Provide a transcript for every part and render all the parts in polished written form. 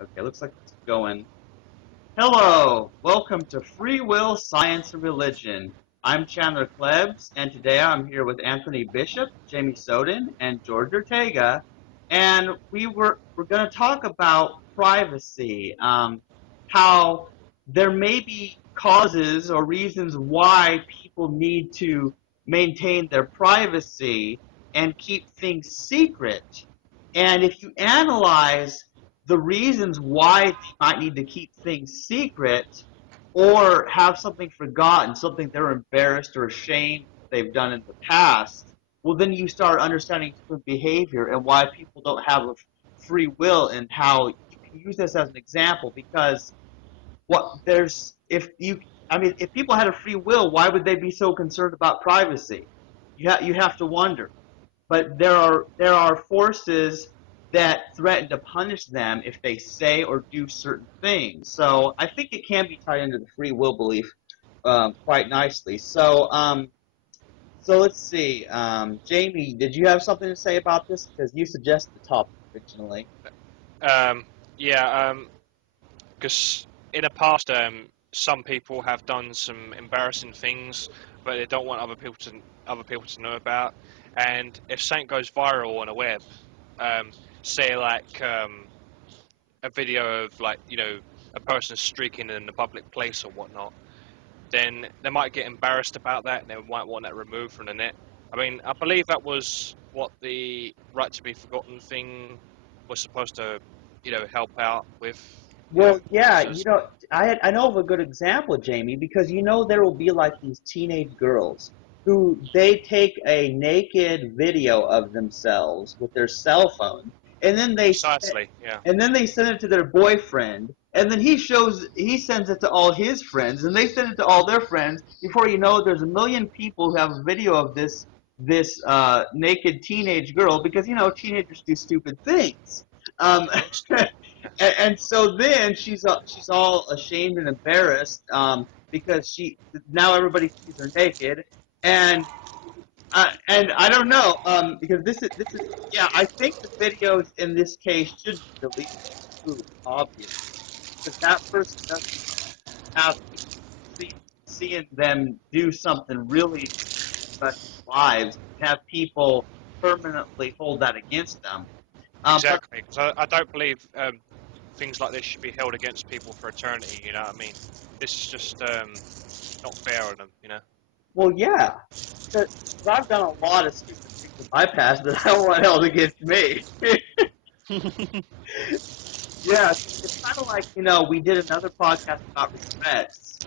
Okay, looks like it's going. Hello, welcome to Free Will, Science, and Religion. I'm Chandler Klebs, and today I'm here with Anthony Bishop, Jamie Soden, and George Ortega, and we're going to talk about privacy, how there may be causes or reasons why people need to maintain their privacy and keep things secret. And if you analyze the reasons why they might need to keep things secret or have something forgotten, something they're embarrassed or ashamed they've done in the past, well, then you start understanding human behavior and why people don't have a free will, and how you can use this as an example because if people had a free will, why would they be so concerned about privacy? You have to wonder. But there are forces that threaten to punish them if they say or do certain things. So I think it can be tied into the free will belief quite nicely. So let's see. Jamie, did you have something to say about this? Because you suggested the topic originally. Um, yeah, because in the past, some people have done some embarrassing things, but they don't want other people to know about. And if something goes viral on a web, um, say like a video of a person streaking in a public place or whatnot, then they might get embarrassed about that and they might want that removed from the net. I mean, I believe that was what the right to be forgotten thing was supposed to, help out with. Well, yeah, So, I know of a good example, Jamie, because there will be like these teenage girls who they take a naked video of themselves with their cell phone, and then precisely, yeah. they send it to their boyfriend, and then he sends it to all his friends, and they send it to all their friends. Before you know it, there's a million people who have a video of this naked teenage girl because teenagers do stupid things. Of Um, course. and so then she's all ashamed and embarrassed because she now everybody sees her naked, and and I don't know because this is yeah, I think the videos in this case should be deleted. It's really obvious because that person doesn't have see, seeing them do something really special in their lives, have people permanently hold that against them. But Exactly, because I don't believe things like this should be held against people for eternity. You know what I mean? This is just not fair on them. Well, yeah, because I've done a lot of stupid things in my past that I don't want held against me. Yeah, it's kind of like we did another podcast about regrets.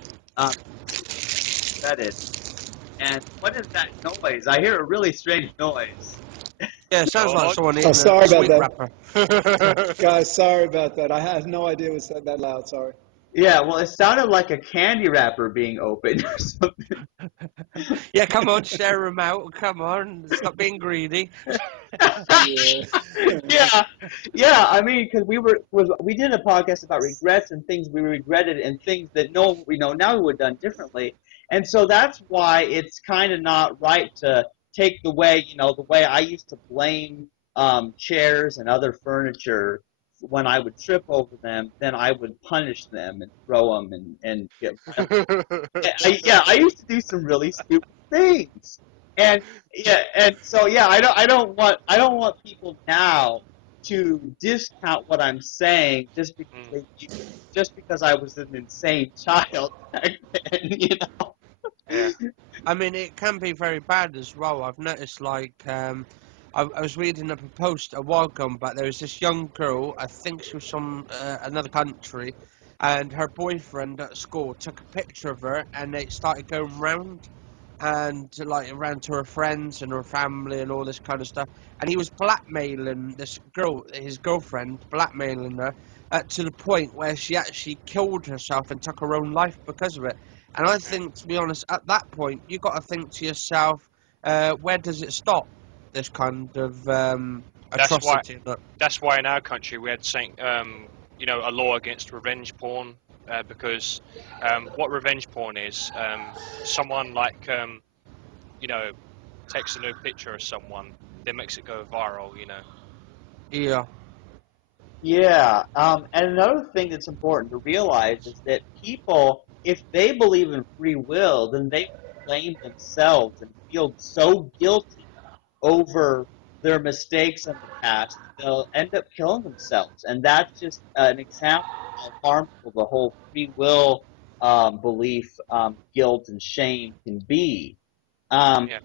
Regretted, and what is that noise? I hear a really strange noise. Yeah, it sounds like God. someone Oh, eating a sorry about sweet that. wrapper. Guys, sorry about that. I had no idea it was that loud. Sorry. Yeah, well, it sounded like a candy wrapper being opened or something. Yeah, come on, share them out. Come on, stop being greedy. Yeah. Yeah, yeah. I mean, because we did a podcast about regrets and things we regretted and things that no we know now we would have done differently, and so that's why it's kind of not right to take the way I used to blame chairs and other furniture when I would trip over them, then I would punish them and throw them and get yeah, I used to do some really stupid things, and and so yeah, I don't want people now to discount what I'm saying Mm, just because I was an insane child back then, yeah. I mean, it can be very bad as well. I've noticed, I was reading up a post a while ago, but there was this young girl. I think she was from another country, and her boyfriend at school took a picture of her, and it started going round. And like around to her friends and her family and all this kind of stuff. And he was blackmailing this girl, his girlfriend, blackmailing her to the point where she actually killed herself and took her own life because of it. And I Yeah. think, to be honest, at that point, you got to think to yourself, where does it stop? This kind of That's why. atrocity. Look, That's why in our country we had saying, a law against revenge porn, because what revenge porn is, someone you know, takes a new picture of someone, then makes it go viral. yeah. Yeah. And another thing that's important to realize is that people, if they believe in free will, then they will blame themselves and feel so guilty over their mistakes in the past that they'll end up killing themselves. And that's just an example of how harmful the whole free will belief, guilt, and shame can be. Um, Yeah.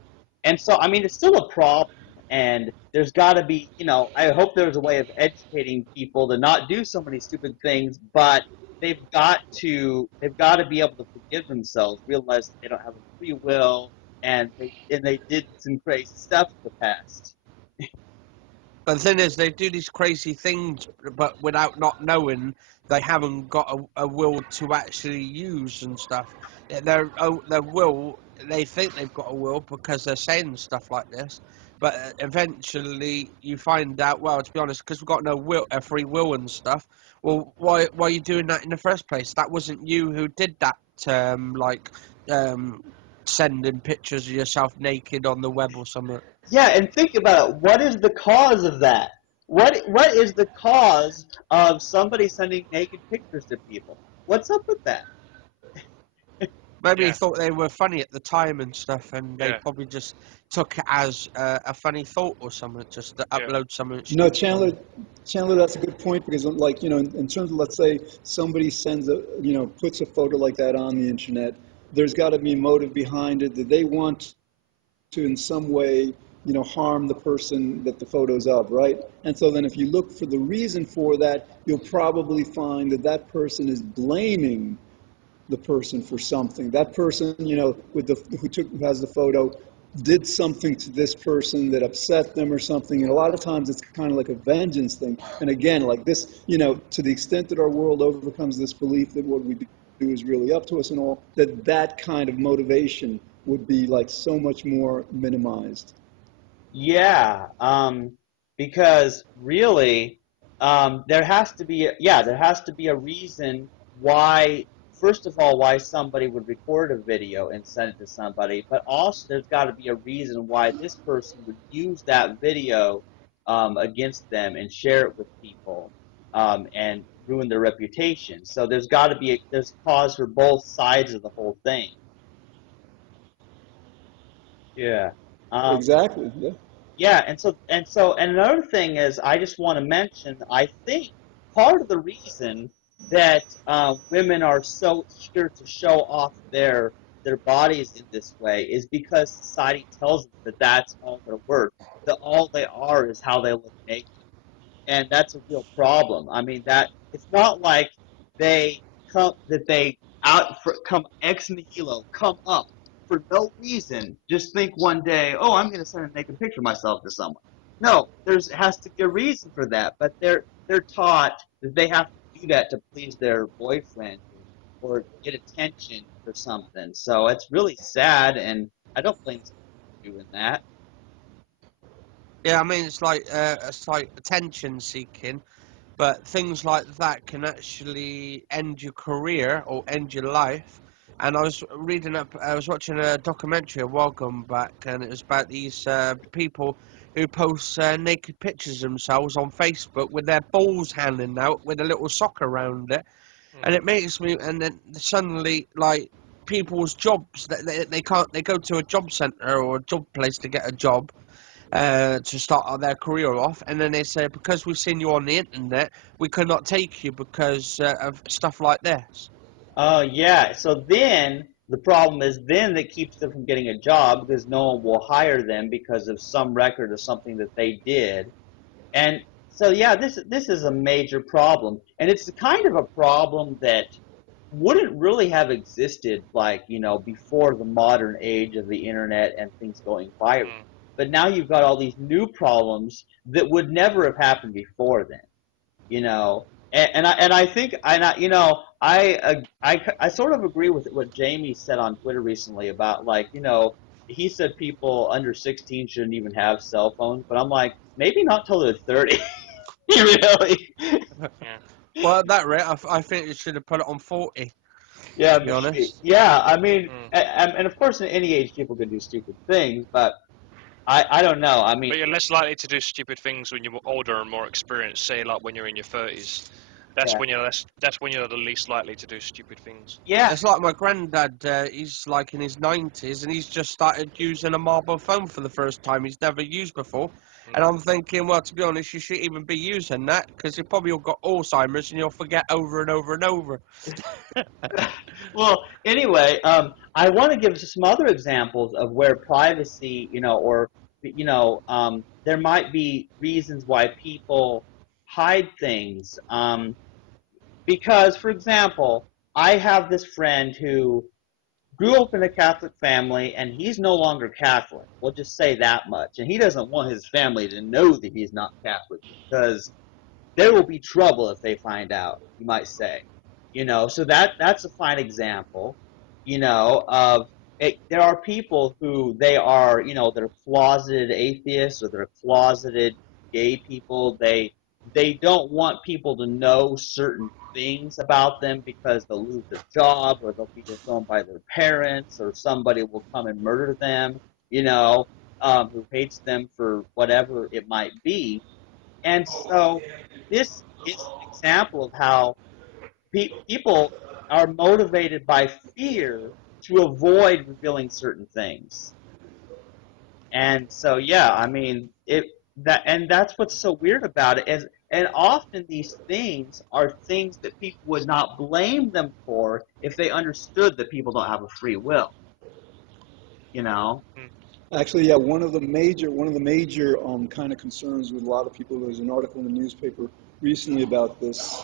and so, I mean, it's still a problem. And there's got to be, I hope there's a way of educating people to not do so many stupid things, but they've got to be able to forgive themselves, realize that they don't have a free will, and they did some crazy stuff in the past. But the thing is, they do these crazy things, but without not knowing they haven't got a will to actually use and stuff. Their will, they think they've got a will because they're saying stuff like this. But eventually, you find out. Well, to be honest, because we've got no will, a free will and stuff. Well, why are you doing that in the first place? That wasn't you who did that. Um, sending pictures of yourself naked on the web or something. Yeah, and think about it. What is the cause of that? What is the cause of somebody sending naked pictures to people? What's up with that? Maybe he Yeah. thought they were funny at the time and stuff, and they Yeah. probably just took it as a funny thought or something, just to Yeah. upload something No, stupid on Chandler, it. Chandler, that's a good point because, like, in terms of, let's say, somebody sends puts a photo like that on the internet, there's got to be a motive behind it that they want to, in some way, harm the person that the photo's of, right? And so then if you look for the reason for that, you'll probably find that that person is blaming the person for something. That person, who has the photo, did something to this person that upset them or something. And a lot of times it's kind of like a vengeance thing. And again, like this, to the extent that our world overcomes this belief that what we do is really up to us and all, that kind of motivation would be like so much more minimized. Yeah, because really, there has to be a reason why, first of all, why somebody would record a video and send it to somebody, but also there's got to be a reason why this person would use that video against them and share it with people and ruin their reputation. So there's cause for both sides of the whole thing. Yeah. Um, Exactly. Yeah. Yeah, and another thing is, I just want to mention, I think part of the reason that women are so eager to show off their bodies in this way is because society tells us that that's all they're worth, that all they are is how they look naked, and that's a real problem. I mean, that it's not like they they come ex nihilo, come up for no reason. Just think one day, oh, I'm going to send a naked picture of myself to someone. No, there's has to be a reason for that, but they're taught that they have to do that to please their boyfriend or get attention or something. So it's really sad, and I don't blame some people for doing that. Yeah, I mean it's like attention seeking, but things like that can actually end your career or end your life. And I was watching a documentary a while gone back, and it was about these people who post naked pictures of themselves on Facebook with their balls hanging out with a little sock around it. And Mm. it makes me, and then suddenly, like, people's jobs, they can't, they go to a job centre or a job place to get a job, to start their career off, and then they say, because we've seen you on the internet, we cannot take you because of stuff like this. Oh, yeah. So then the problem is then that keeps them from getting a job because no one will hire them because of some record of something that they did. And so yeah, this is a major problem. And it's the kind of a problem that wouldn't really have existed like, before the modern age of the internet and things going viral. Mm. But now you've got all these new problems that would never have happened before then, you know. And I think I sort of agree with what Jamie said on Twitter recently about, like, he said people under 16 shouldn't even have cell phones, but I'm like, maybe not till they're 30. Really. Yeah. Well, at that rate, I think you should have put it on 40, Yeah, to be maybe. honest. Yeah, I mean, Mm. and of course, at any age, people can do stupid things, but I don't know. I mean, But you're less likely to do stupid things when you're older and more experienced. Say, like when you're in your 30s, that's yeah, when you're less. That's when you're the least likely to do stupid things. yeah, It's like my granddad. He's like in his 90s, and he's just started using a mobile phone for the first time. He's never used before, and I'm thinking, well, to be honest, you shouldn't even be using that because you probably all got Alzheimer's, and you'll forget over and over and over. well, anyway, I want to give some other examples of where privacy, or there might be reasons why people hide things. Because, for example, I have this friend who grew up in a Catholic family, and he's no longer Catholic. We'll just say that much. And he doesn't want his family to know that he's not Catholic because there will be trouble if they find out, you might say. So that's a fine example, of it. There are people who they're closeted atheists, or they're closeted gay people. They don't want people to know certain things about them because they'll lose their job, or they'll be disowned by their parents, or somebody will come and murder them, who hates them for whatever it might be. And so this is an example of how people are motivated by fear to avoid revealing certain things. And so, yeah, I mean, that's what's so weird about it is, and often these things are things that people would not blame them for if they understood that people don't have a free will, you know? Mm. Actually, yeah, one of the major kind of concerns with a lot of people. There's an article in the newspaper recently about this.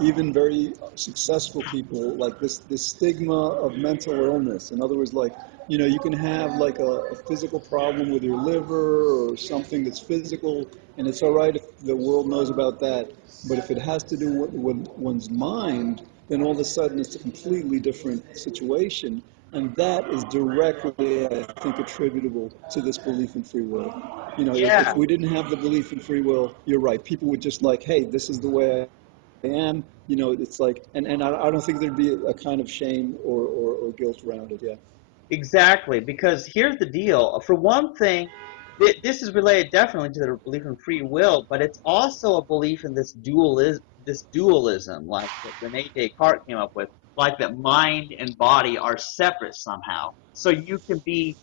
Even very successful people, like this stigma of mental illness. In other words, like, you can have like a physical problem with your liver or something that's physical, and it's all right if the world knows about that. But if it has to do with one's mind, then all of a sudden it's a completely different situation. And that is directly, I think, attributable to this belief in free will. If Yeah, we didn't have the belief in free will, you're right. People would just like, hey, this is the way I am. It's like, and I don't think there'd be a kind of shame or guilt around it. Yeah. exactly, because here's the deal. For one thing, this is related definitely to the belief in free will, but it's also a belief in this dualism, like that Rene Descartes came up with, like that mind and body are separate somehow. So you can be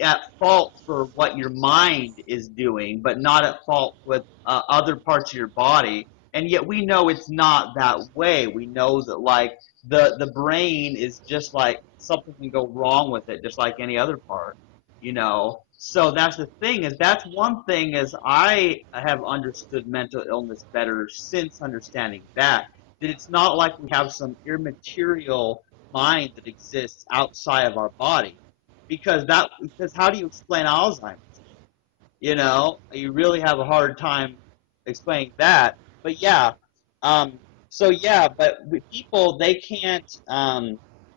at fault for what your mind is doing, but not at fault with other parts of your body. And yet we know it's not that way. We know that, like, the brain is just like something can go wrong with it, just like any other part. So that's the thing, is that's one thing, is I have understood mental illness better since understanding that it's not like we have some immaterial mind that exists outside of our body, because how do you explain Alzheimer's? You really have a hard time explaining that. But yeah, um, so yeah, but with people, they can't,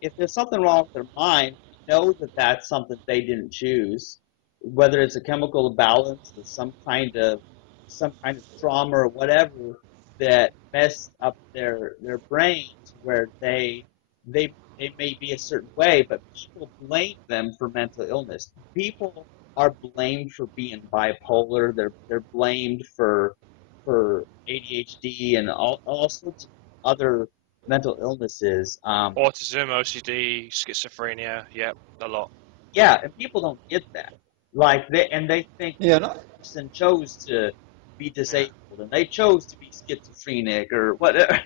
if there's something wrong with their mind, we know that that's something they didn't choose, whether it's a chemical imbalance or some kind of trauma or whatever that messed up their brain to where they may be a certain way, but people blame them for mental illness. People are blamed for being bipolar. They're blamed for ADHD and all sorts of other mental illnesses. Autism, OCD, schizophrenia, yep, a lot. Yeah, and people don't get that. Like they think Yeah. that person chose to be Yeah. disabled, and they chose to be schizophrenic or whatever.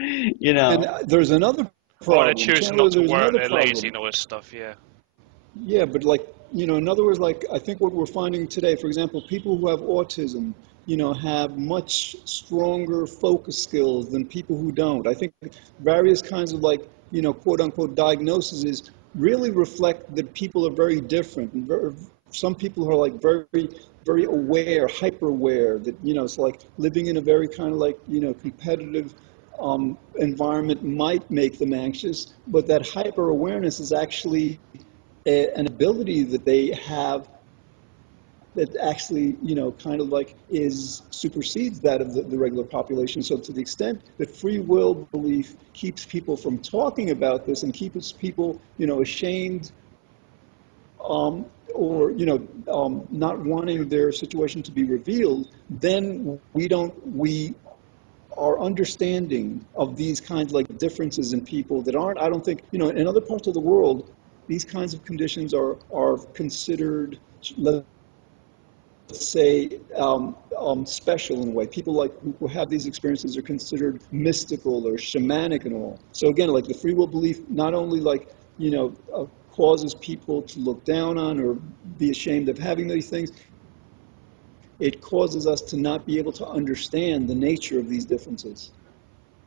you And know. there's another Or they're problem, choosing Chandler. not to There's work, another they're lazy problem. and all this stuff, yeah. Yeah, but like, in other words, like, I think what we're finding today, for example, people who have autism, have much stronger focus skills than people who don't. I think various kinds of, like, quote unquote diagnoses really reflect that people are very different. And some people are like very, very aware, hyper aware, that, it's like living in a very kind of like, competitive environment might make them anxious, but that hyper awareness is actually an ability that they have that actually, kind of like is supersedes that of the regular population. So to the extent that free will belief keeps people from talking about this and keeps people, ashamed, um, or not wanting their situation to be revealed, then we our understanding of these kinds of like differences in people that aren't, I don't think, in other parts of the world, these kinds of conditions are considered, let's say, special in a way. People like who have these experiences are considered mystical or shamanic and all. So again, like the free will belief not only like, causes people to look down on or be ashamed of having these things, it causes us to not be able to understand the nature of these differences.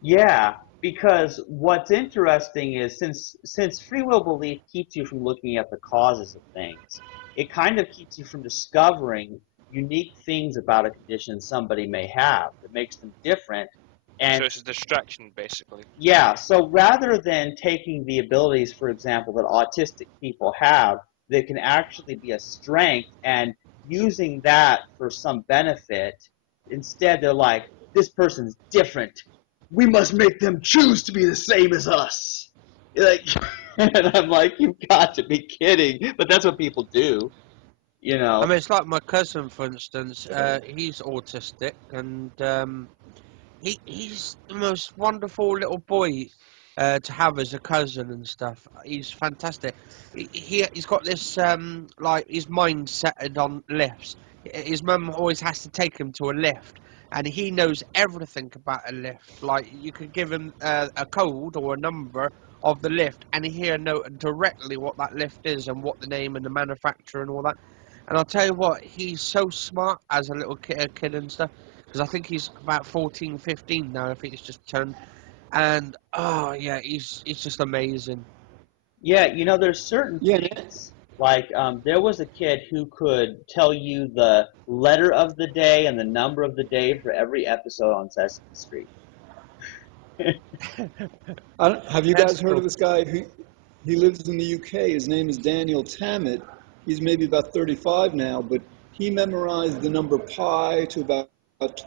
Yeah, because what's interesting is since free will belief keeps you from looking at the causes of things, it kind of keeps you from discovering unique things about a condition somebody may have that makes them different. So And it's a distraction, basically. yeah, so rather than taking the abilities, for example, that autistic people have that can actually be a strength and using that for some benefit, instead they're like, this person's different. We must make them choose to be the same as us. Like, and I'm like, you've got to be kidding. But that's what people do, you I know. mean, it's like my cousin, for instance. He's autistic, and he's the most wonderful little boy to have as a cousin and stuff. He's fantastic. He's got this like his mind set on lifts. His mum always has to take him to a lift, and he knows everything about a lift. Like you could give him a code or a number of the lift, and he'll know directly what that lift is and what the name and the manufacturer and all that. And I'll tell you what, he's so smart as a little kid and stuff. Because I think he's about 14, 15 now. I think he's just turned. And, oh, yeah, he's just amazing. Yeah, there's certain Yeah, things like there was a kid who could tell you the letter of the day and the number of the day for every episode on Sesame Street. have you That's guys heard of cool. this guy? He lives in the UK. His name is Daniel Tammet. He's maybe about 35 now, but he memorized the number pi to about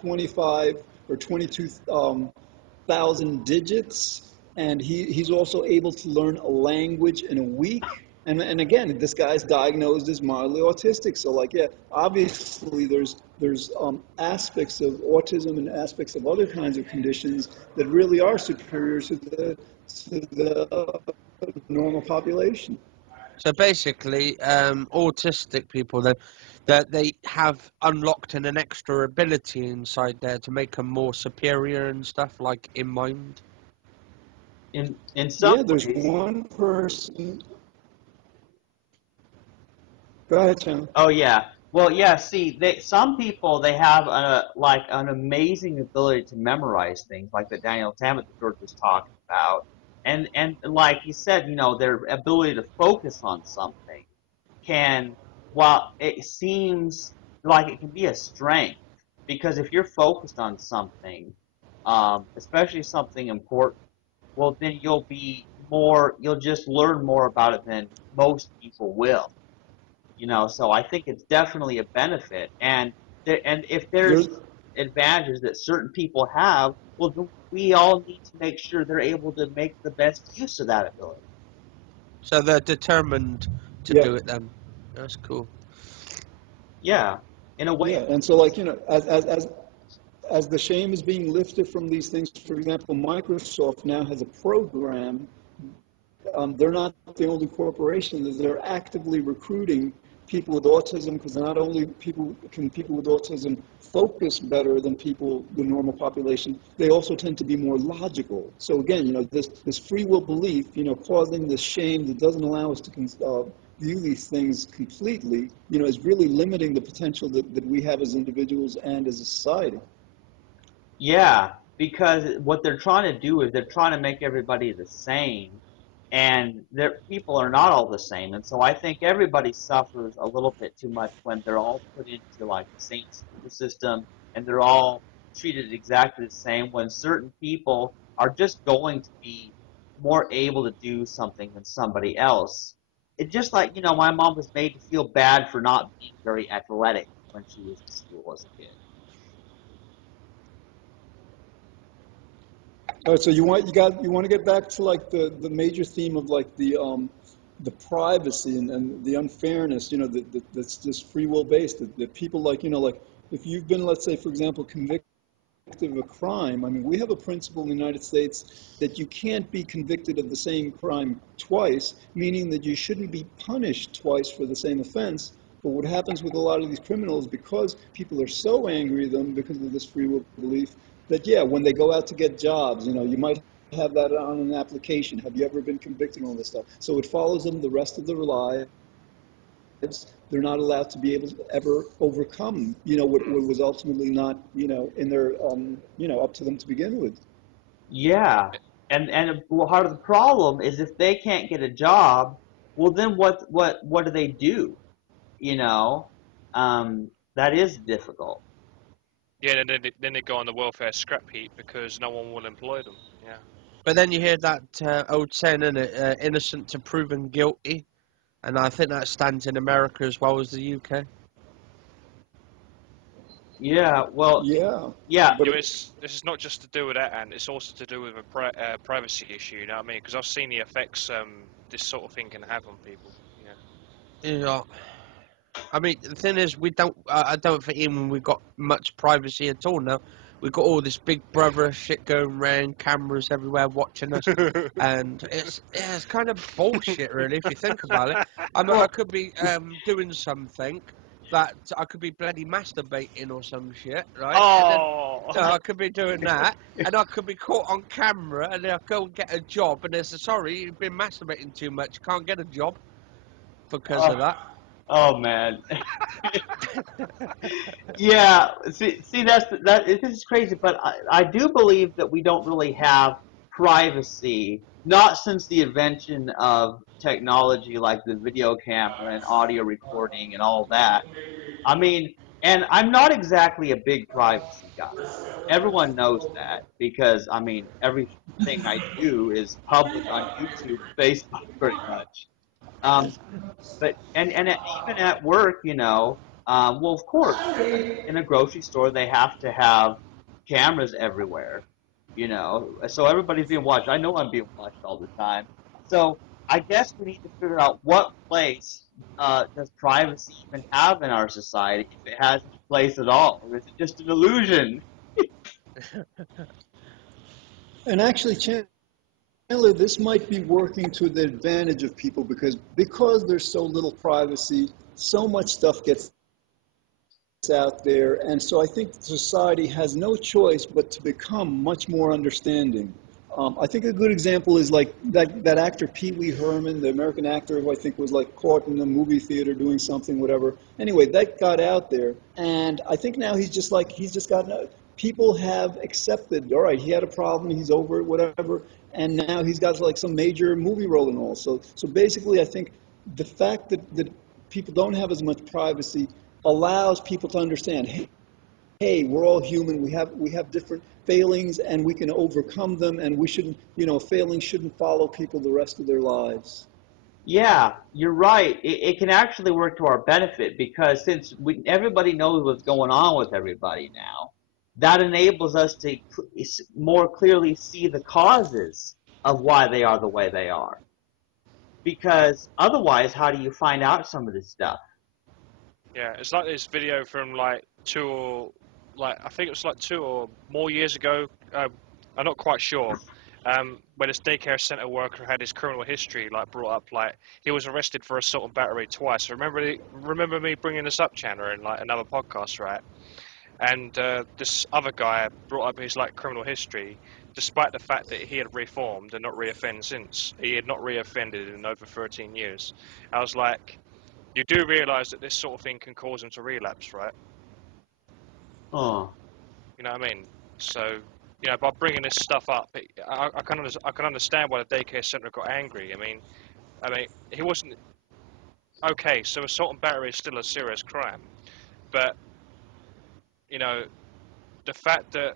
25 or 22,000 digits, and he's also able to learn a language in a week. And again, this guy's diagnosed as mildly autistic. So like, yeah, obviously there's aspects of autism and aspects of other kinds of conditions that really are superior to the normal population. So basically, autistic people, that they have unlocked an extra ability inside there to make them more superior and stuff, like in mind. In some Yeah, there's ways. one person. Go ahead, Chan. Oh yeah. Well, yeah. See, some people they have like an amazing ability to memorize things, like the Daniel Tammet that George was talking about, and like he said, their ability to focus on something can, while it seems like it can be a strength, because if you're focused on something, especially something important, well, then you'll just learn more about it than most people will. So I think it's definitely a benefit, and if there's There's advantages that certain people have, well, then we all need to make sure they're able to make the best use of that ability. So they're determined to yeah, do it then. That's cool. Yeah, in a way yeah, it and so is. like as the shame is being lifted from these things, for example, Microsoft now has a program. They're not the only corporation that they're actively recruiting people with autism, because not only people with autism focus better than people, the normal population, they also tend to be more logical. So again, this free will belief, causing this shame that doesn't allow us to view these things completely, is really limiting the potential that we have as individuals and as a society. Yeah, because what they're trying to do is they're trying to make everybody the same, and people are not all the same, and so I think everybody suffers a little bit too much when they're all put into like the same school system and they're all treated exactly the same. When certain people are just going to be more able to do something than somebody else. It's just like my mom was made to feel bad for not being very athletic when she was in school as a kid. All right, so you want to get back to like the major theme of like the privacy and the unfairness, that's just free will based. That people like, like if you've been, let's say, for example, convicted of a crime, I mean, we have a principle in the United States that you can't be convicted of the same crime twice, meaning that you shouldn't be punished twice for the same offense. But what happens with a lot of these criminals, because people are so angry at them because of this free will belief, that yeah, when they go out to get jobs, you might have that on an application. Have you ever been convicted and all this stuff? So it follows them the rest of their lives. They're not allowed to be able to ever overcome, what was ultimately not, in their, up to them to begin with. Yeah, and part of the problem is if they can't get a job, well then what do they do? You know, that is difficult. Yeah, then they go on the welfare scrap heap because no one will employ them. Yeah. But then you hear that old saying, innit, innocent to proven guilty, and I think that stands in America as well as the UK. Yeah, well, Yeah, yeah, but Yeah, this is not just to do with that, and it's also to do with a privacy issue. You know what I mean? Because I've seen the effects this sort of thing can have on people. Yeah. Yeah. I mean, the thing is, I don't think even we've got much privacy at all now. We've got all this Big Brother shit going around, cameras everywhere watching us, and it's kind of bullshit, really, if you think about it. I mean, I well, could be doing something that I could be bloody masturbating or some shit, right? And then Oh. I could be doing that, and I could be caught on camera, and then I go and get a job, and they say, "Sorry, you've been masturbating too much, can't get a job because of oh, that." oh man. Yeah, see, this is crazy, but I do believe that we don't really have privacy, not since the invention of technology like the video camera and audio recording and all that. I mean, and I'm not exactly a big privacy guy. Everyone knows that because, I mean, everything I do is public on YouTube and Facebook pretty much. Um, but even at work, well, of course, in a grocery store they have to have cameras everywhere, so everybody's being watched. I know I'm being watched all the time. So I guess we need to figure out what place does privacy even have in our society, if it has any place at all, or is it just an illusion? and actually, Chandler, this might be working to the advantage of people because there's so little privacy, so much stuff gets out there, and so I think society has no choice but to become much more understanding. I think a good example is like that actor Pee Wee Herman, the American actor who I think was like caught in the movie theater doing something, whatever. Anyway, that got out there, and I think now he's just gotten. People have accepted. All right, he had a problem, he's over it, whatever, and now he's got like some major movie role and all. So basically, I think the fact that people don't have as much privacy allows people to understand, hey, we're all human. We have different failings, and we can overcome them. And we shouldn't, failings shouldn't follow people the rest of their lives. Yeah, you're right. It can actually work to our benefit because since everybody knows what's going on with everybody now, that enables us to more clearly see the causes of why they are the way they are. Because otherwise, how do you find out some of this stuff? Yeah, it's like this video from like I think it was like 2 or more years ago. I'm not quite sure. Where this daycare center worker had his criminal history like brought up. Like he was arrested for assault and battery twice. Remember me bringing this up, Chandler, in like another podcast, right? And this other guy brought up his like criminal history, despite the fact that he had reformed and not reoffended since. He had not reoffended in over 13 years. I was like, you do realise that this sort of thing can cause him to relapse, right? Oh, You know what I mean? So, by bringing this stuff up, I can understand why the daycare centre got angry. I mean, he wasn't okay. So assault and battery is still a serious crime, but you know, the fact that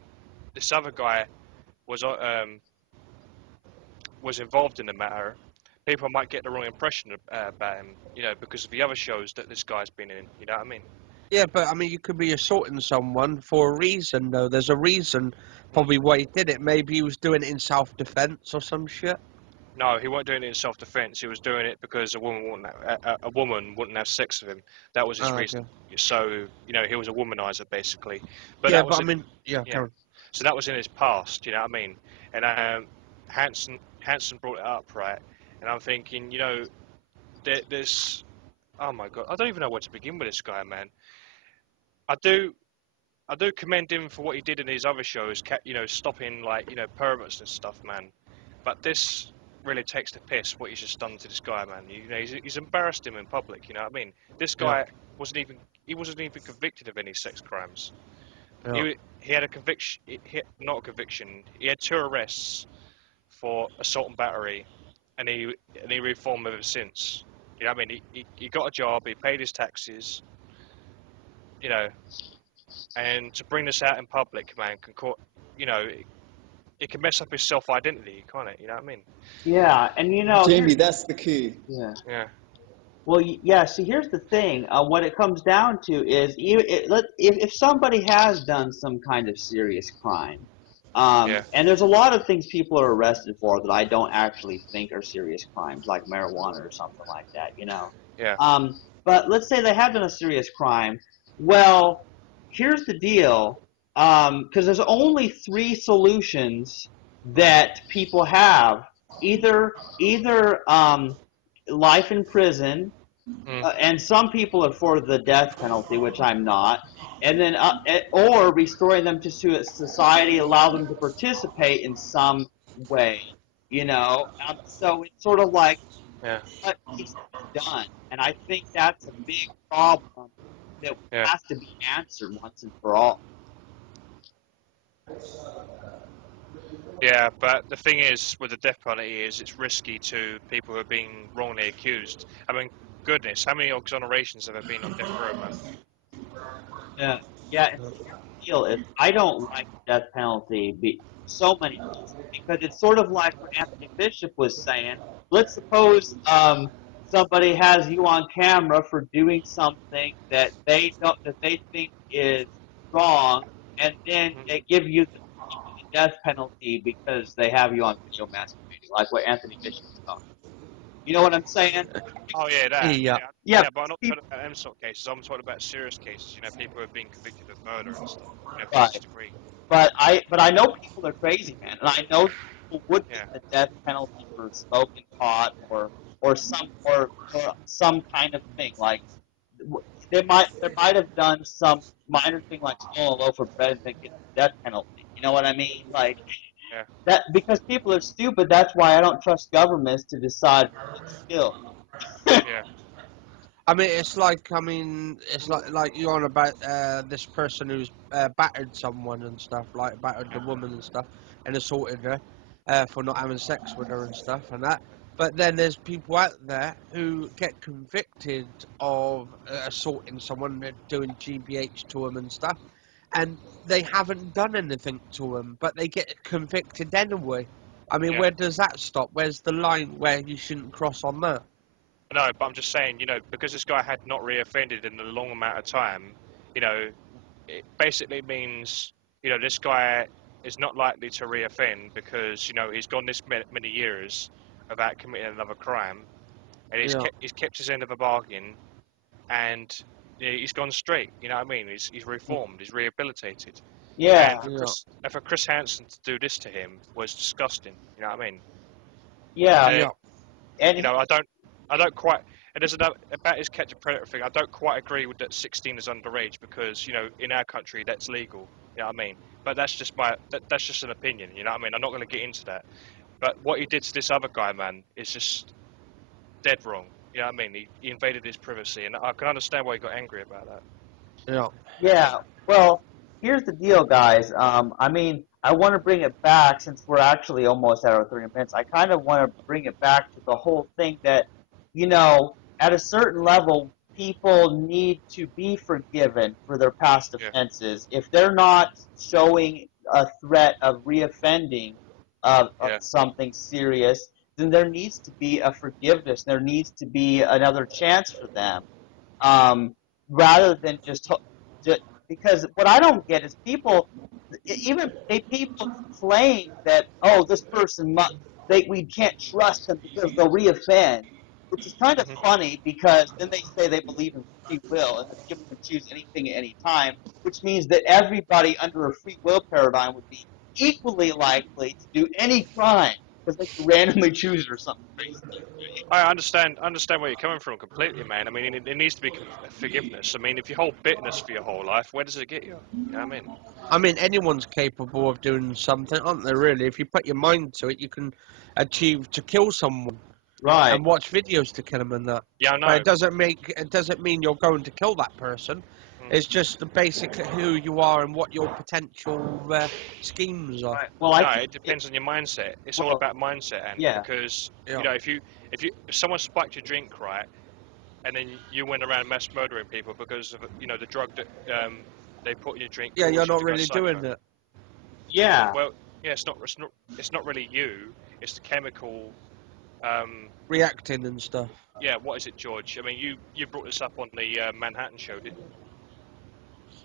this other guy was um was involved in the matter, people might get the wrong impression about him. Because of the other shows that this guy's been in. You know what I mean? Yeah, but I mean, you could be assaulting someone for a reason, though. There's a reason, Mm. probably why he did it. Maybe he was doing it in self-defense or some shit. No, he wasn't doing it in self-defense. He was doing it because a woman wouldn't have sex with him. That was his Oh, reason. okay. So he was a womanizer basically. But Yeah, that but was I it. mean, yeah, Yeah. Karen. So that was in his past. You know what I mean? And Hanson brought it up, right? And I'm thinking, there's oh my god, I don't even know where to begin with this guy, man. I do. I do commend him for what he did in his other shows, stopping permits and stuff, man. But this really takes the piss what he's just done to this guy, man. He's embarrassed him in public. You know what I mean? This Yeah, guy wasn't even convicted of any sex crimes. yeah. He had a conviction, not a conviction. He had 2 arrests for assault and battery, and he reformed ever since. You know what I mean? He got a job, he paid his taxes, you know, and to bring this out in public, man, you know, it can mess up his self-identity, can't it? You know what I mean? Yeah, and Jamie, that's the key. yeah. Yeah, Well, yeah. See, here's the thing. What it comes down to is, if somebody has done some kind of serious crime, yeah, and there's a lot of things people are arrested for that I don't actually think are serious crimes, like marijuana or something like that. yeah, But let's say they have done a serious crime. Well, here's the deal. Because there's only three solutions that people have. Either life in prison, mm, and some people are for the death penalty, which I'm not, and then or restoring them to society, allow them to participate in some way. So it's sort of like yeah, what needs to be done, and I think that's a big problem that yeah, has to be answered once and for all. yeah. But the thing is, with the death penalty, is it's risky to people who are being wrongly accused. I mean, goodness, how many exonerations have there been on death row, man? Yeah, yeah. And see, here's the deal: is I don't like the death penalty so many reasons, because it's sort of like what Anthony Bishop was saying. Let's suppose somebody has you on camera for doing something that they think is wrong, and then Mm. they give you the death penalty because they have you on video masturbating, like what Anthony Bishop was talking. You know what I'm saying? Oh yeah, that. Yeah, Yeah, Yeah, yeah, but I'm because not people, talking about them sort of cases. I'm talking about serious cases. People who have been convicted of murder and stuff. right. First degree. But I know people are crazy, man, and I know people would get Yeah, the death penalty for smoking pot or some kind of thing. Like they might have done some minor thing like stealing a loaf of bread and then get the death penalty. You know what I mean? Like yeah, that, because people are stupid. That's why I don't trust governments to decide who gets killed. yeah, it's like you're on about this person who's battered someone and stuff, like battered the yeah, woman and stuff, and assaulted her for not having sex with her and stuff and that. But then there's people out there who get convicted of assaulting someone, doing GBH to them and stuff, and they haven't done anything to them, but they get convicted anyway. I mean, yeah. where does that stop? Where's the line where you shouldn't cross on that? No, but I'm just saying, because this guy had not reoffended in a long amount of time, you know, it basically means, this guy is not likely to reoffend because, he's gone this many years without committing another crime, and Yeah, he's kept his end of the bargain, and he's gone straight. You know what I mean? He's reformed. He's rehabilitated. And Yeah, yeah, for Chris Hansen to do this to him was disgusting. You know what I mean? yeah, And yeah, you and know, I don't quite. And there's another about his catch a predator thing. I don't quite agree with that 16 is underage because in our country that's legal. You know what I mean? But that's just that's just an opinion. You know what I mean? I'm not going to get into that. But what he did to this other guy, man, is just dead wrong. You know what I mean? He invaded his privacy, and I can understand why he got angry about that. yeah. Yeah, well, here's the deal, guys. I mean, I want to bring it back since we're actually almost at our 30 minutes. I kind of want to bring it back to the whole thing that, at a certain level, people need to be forgiven for their past Yeah, offenses. If they're not showing a threat of reoffending of yeah, something serious, then there needs to be a forgiveness. There needs to be another chance for them, um, rather than just because what I don't get is people, even they people claim that, oh, this person must. we can't trust them because they'll reoffend, which is kind of Hmm. funny because then they say they believe in free will and they're giving them choose anything at any time, which means that everybody under a free will paradigm would be equally likely to do any crime because they could randomly choose or something crazy like I understand where you're coming from completely, man. I mean, it needs to be forgiveness. I mean, if you hold bitterness for your whole life, where does it get you? You know what I mean? I mean, anyone's capable of doing something, aren't they? Really, if you put your mind to it, you can Mm. achieve to kill someone Right. and watch videos to kill them and that. Yeah, I But know. it doesn't mean you're going to kill that person. Mm. It's just the basic who you are and what your potential schemes are. Right. Well, I No, think it depends on your mindset. It's all well, about mindset, and yeah. because Yeah. if someone spiked your drink right, and then you went around mass murdering people because of the drug that they put in your drink Yeah, you're caused you not to go really doing psycho. it. Yeah. Well, yeah, it's not really you. It's the chemical. Reacting and stuff. Yeah, what is it, George? I mean, you brought this up on the Manhattan show, didn't you?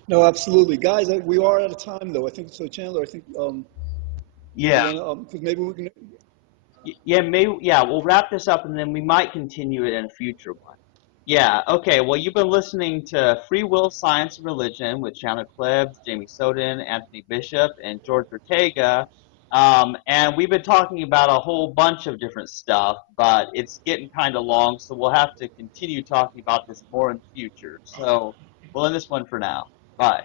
No, absolutely, guys. We are out of time, though. I think so, Chandler. I think you Yeah. want to because maybe we can. Yeah, maybe, yeah, we'll wrap this up and then we might continue it in a future one. Yeah, okay, well, you've been listening to Free Will, Science, and Religion with Chandler Klebs, Jamie Soden, Anthony Bishop, and George Ortega. And we've been talking about a whole bunch of different stuff, but it's getting kind of long, so we'll have to continue talking about this more in the future. So we'll end this one for now. Bye.